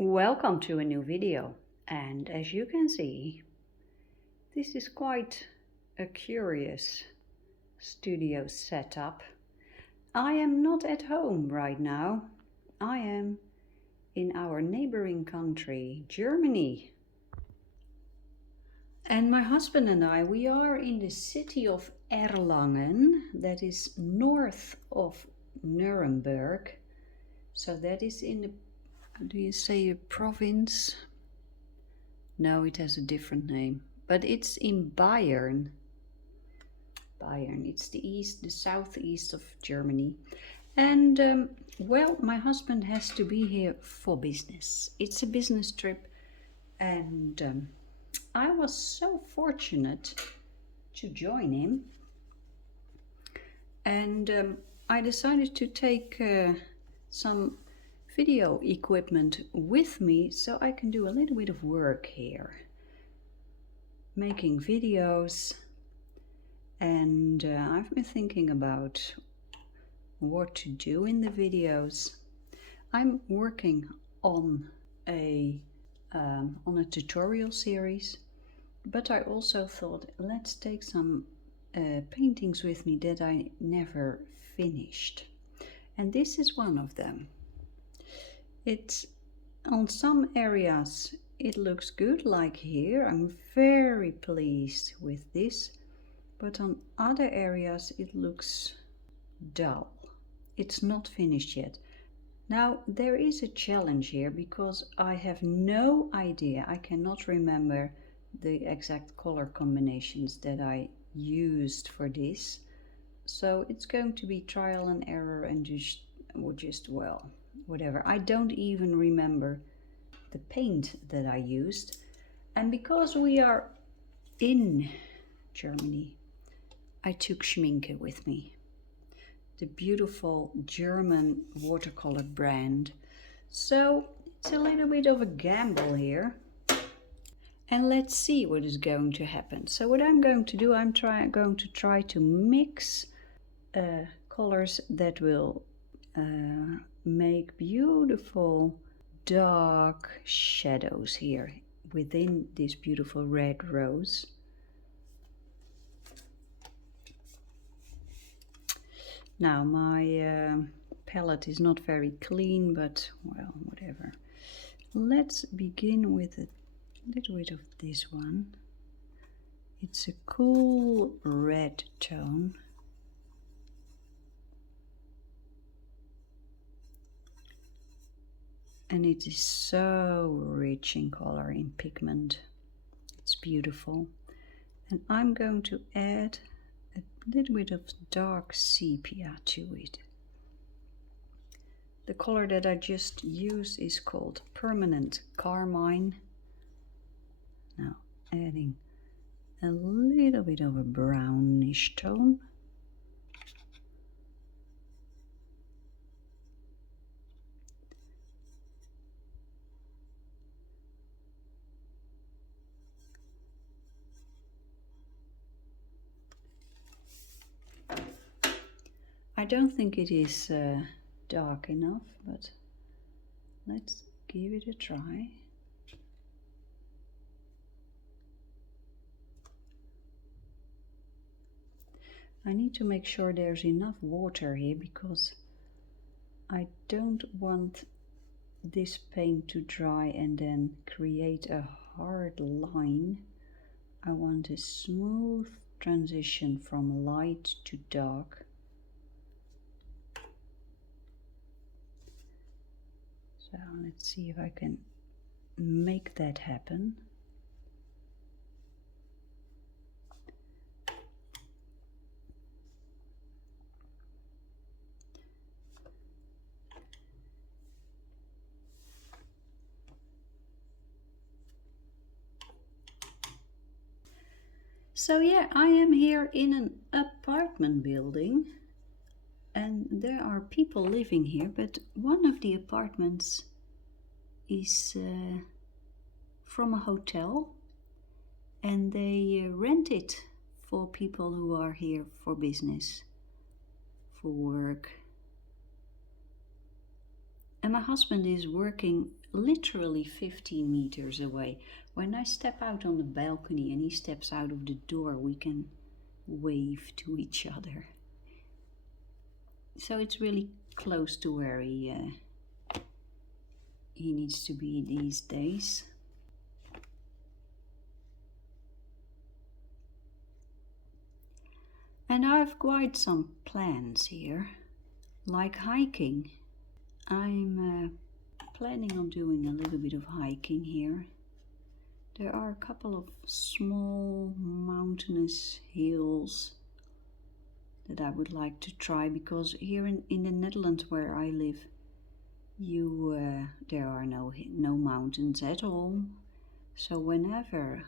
Welcome to a new video, and as you can see, this is quite a curious studio setup. I am not at home right now. I am in our neighboring country, Germany. And my husband and I, we are in the city of Erlangen, that is north of Nuremberg. So that is in the, do you say a province? No, it has a different name, but it's in Bayern. It's the southeast of Germany. And well, my husband has to be here for business. It's a business trip, and I was so fortunate to join him. And I decided to take some video equipment with me so I can do a little bit of work here, making videos. And I've been thinking about what to do in the videos. I'm working on a tutorial series, but I also thought, let's take some paintings with me that I never finished, and this is one of them. It's on some areas it looks good, like here. I'm very pleased with this, but on other areas it looks dull. It's not finished yet. Now there is a challenge here because I have no idea. I cannot remember the exact color combinations that I used for this. So it's going to be trial and error and just well, whatever. I don't even remember the paint that I used. And because we are in Germany, I took Schmincke with me, the beautiful German watercolor brand. So it's a little bit of a gamble here. And let's see what is going to happen. So what I'm going to do, I'm going to try to mix colors that will make beautiful dark shadows here within this beautiful red rose. Now my palette is not very clean, but well, whatever. Let's begin with a little bit of this one. It's a cool red tone. And it is so rich in color, in pigment. It's beautiful. And I'm going to add a little bit of dark sepia to it. The color that I just used is called Permanent Carmine. Now adding a little bit of a brownish tone. I don't think it is dark enough, but let's give it a try. I need to make sure there's enough water here because I don't want this paint to dry and then create a hard line. I want a smooth transition from light to dark. So let's see if I can make that happen. So yeah, I am here in an apartment building. And there are people living here, but one of the apartments is from a hotel, and they rent it for people who are here for business, for work. And my husband is working literally 15 meters away. When I step out on the balcony and he steps out of the door, we can wave to each other. So it's really close to where he needs to be these days. And I have quite some plans here, like hiking. I'm planning on doing a little bit of hiking here. There are a couple of small mountainous hills that I would like to try, because here in the Netherlands where I live, there are no mountains at all. So whenever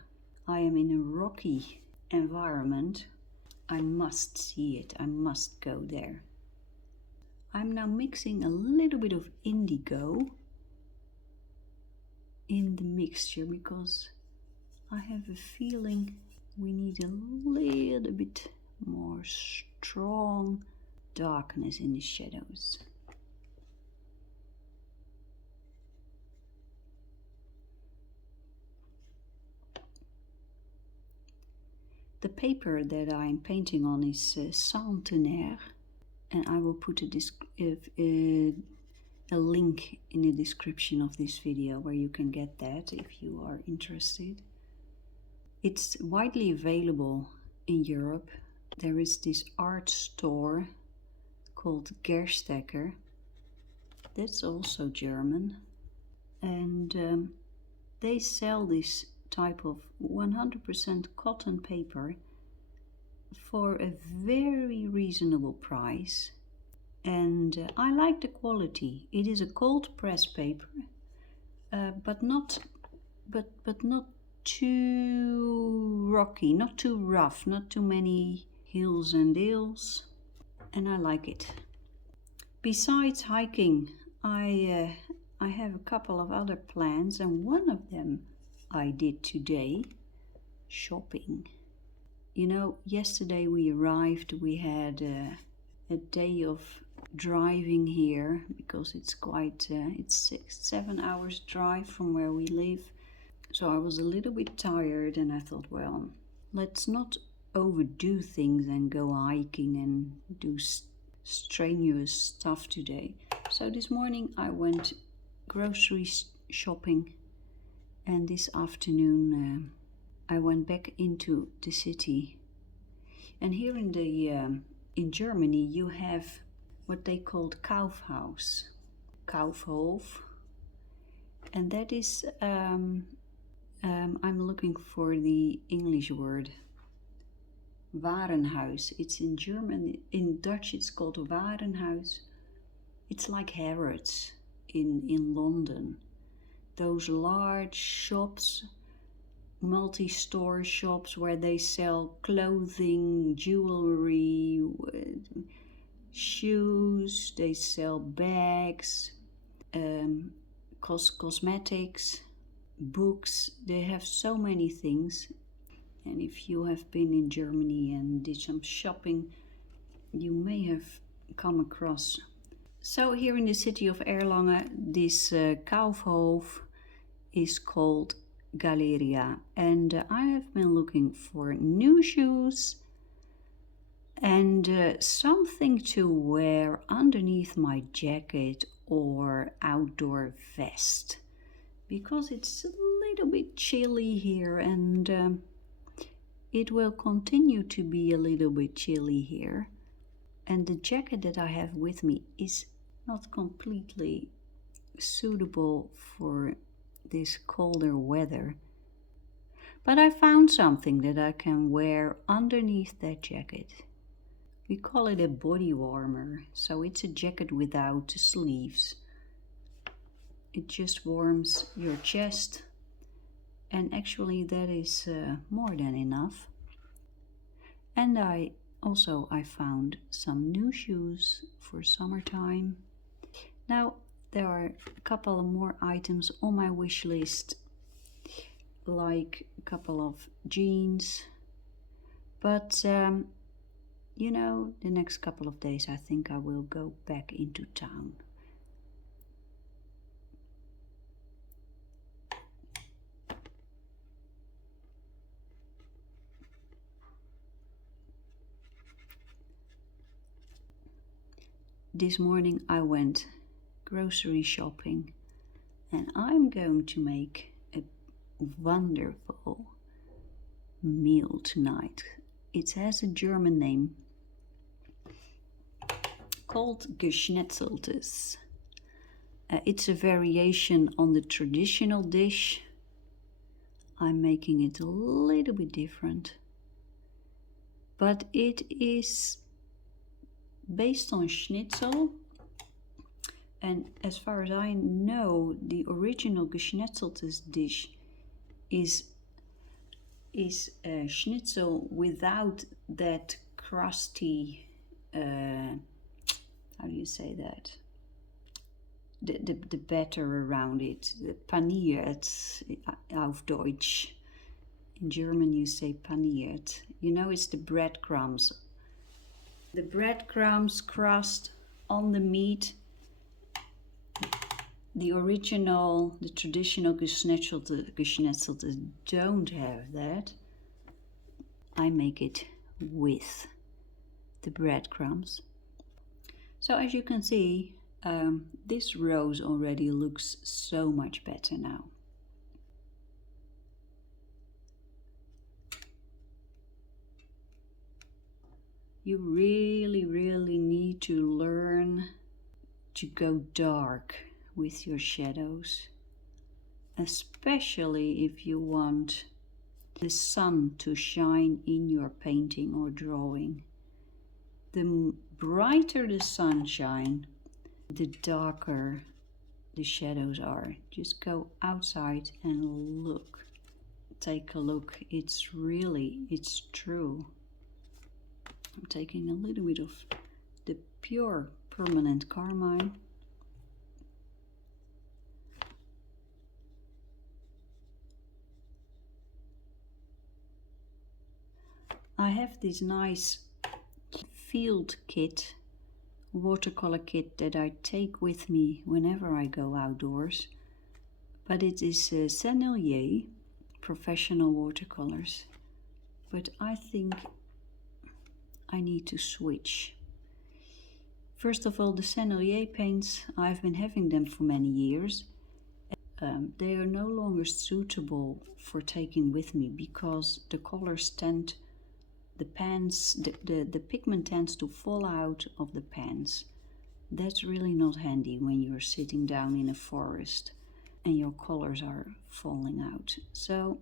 I am in a rocky environment, I must see it, I must go there. I'm now mixing a little bit of indigo in the mixture, because I have a feeling we need a little bit more strong darkness in the shadows. The paper that I'm painting on is Centenaire, and I will put a link in the description of this video where you can get that if you are interested. It's widely available in Europe. There is this art store called Gerstecker. That's also German, and they sell this type of 100% cotton paper for a very reasonable price, and I like the quality. It is a cold press paper, but not too rocky, not too rough, not too many hills and dales, and I like it. Besides hiking, I have a couple of other plans, and one of them I did today, shopping. You know, yesterday we arrived, we had a day of driving here, because it's quite, it's 7 hours drive from where we live. So I was a little bit tired, and I thought, well, let's not overdo things and go hiking and do strenuous stuff today. So this morning I went grocery shopping, and this afternoon I went back into the city. And here in Germany you have what they called Kaufhaus, Kaufhof, and that is I'm looking for the English word, Warenhuis. It's in German. In Dutch it's called Warenhuis. It's like Harrods in London. Those large shops, multi-store shops where they sell clothing, jewelry, shoes, they sell bags, cosmetics, books. They have so many things. And if you have been in Germany and did some shopping, you may have come across. So here in the city of Erlangen, this Kaufhof is called Galeria, and I have been looking for new shoes and something to wear underneath my jacket or outdoor vest, because it's a little bit chilly here, and it will continue to be a little bit chilly here. And the jacket that I have with me is not completely suitable for this colder weather. But I found something that I can wear underneath that jacket. We call it a body warmer. So it's a jacket without sleeves. It just warms your chest. And actually that is more than enough. And I found some new shoes for summertime. Now there are a couple of more items on my wish list, like a couple of jeans, but you know, the next couple of days I think I will go back into town. this morning I went grocery shopping and I'm going to make a wonderful meal tonight. It has a German name called Geschnetzeltes. It's a variation on the traditional dish. I'm making it a little bit different, but it is based on schnitzel, and as far as I know, the original Geschnetzeltes dish is schnitzel without that crusty, how do you say that? The batter around it, paniert auf Deutsch. In German you say paniert. You know, it's the breadcrumbs. The breadcrumbs crust on the meat. The original, the traditional Geschnetzeltes don't have that. I make it with the breadcrumbs. So as you can see, this rose already looks so much better now. You really need to learn to go dark with your shadows, especially if you want the sun to shine in your painting or drawing. The brighter the sunshine, the darker the shadows are. Just go outside and look. Take a look. It's true. I'm taking a little bit of the pure permanent carmine. I have this nice field kit, watercolor kit, that I take with me whenever I go outdoors, but it is Sennelier professional watercolors, but I think I need to switch. First of all, the Sennelier paints, I've been having them for many years. They are no longer suitable for taking with me because the colors tend, the pigment tends to fall out of the pans. That's really not handy when you're sitting down in a forest and your colors are falling out. So,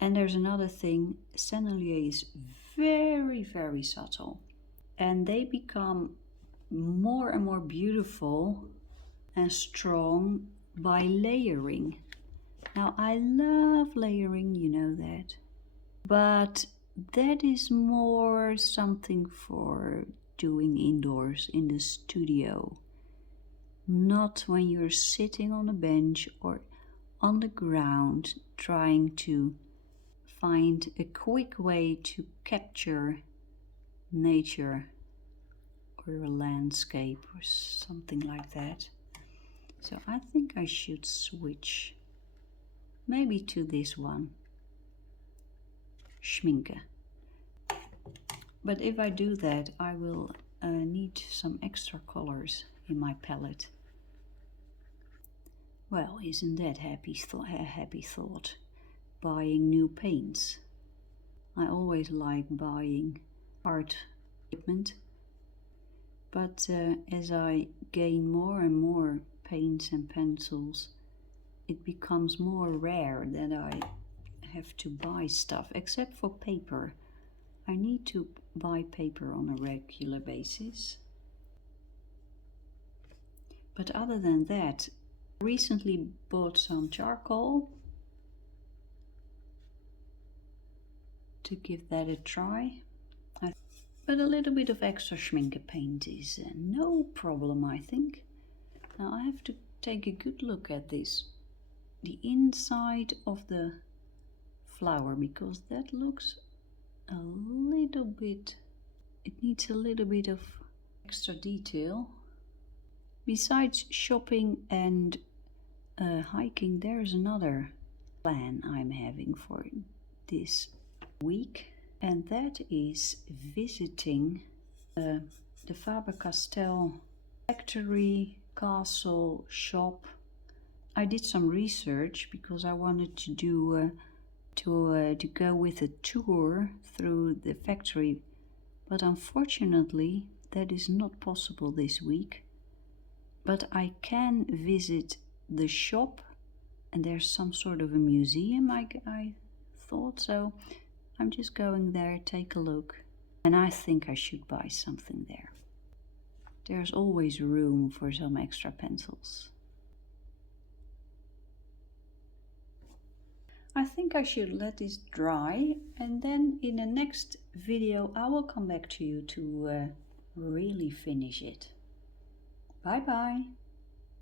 and there's another thing, Sennelier is very subtle, and they become more and more beautiful and strong by layering. Now I love layering, you know that, but that is more something for doing indoors in the studio, not when you're sitting on a bench or on the ground trying to find a quick way to capture nature or a landscape or something like that. So I think I should switch maybe to this one, Schmincke. But if I do that, I will need some extra colors in my palette. Well, isn't that a happy thought? Buying new paints. I always like buying art equipment, but as I gain more and more paints and pencils, it becomes more rare that I have to buy stuff, except for paper. I need to buy paper on a regular basis. But other than that, I recently bought some charcoal to give that a try. But a little bit of extra Schmincke paint is no problem, I think. Now I have to take a good look at this, the inside of the flower, because that looks a little bit, it needs a little bit of extra detail. Besides shopping and hiking, there's another plan I'm having for this week, and that is visiting the Faber-Castell factory, castle, shop. I did some research because I wanted to do to go with a tour through the factory, but unfortunately that is not possible this week. But I can visit the shop, and there's some sort of a museum, I thought, so I'm just going there, take a look, and I think I should buy something there. There's always room for some extra pencils. I think I should let this dry, and then in the next video I will come back to you to really finish it. Bye bye!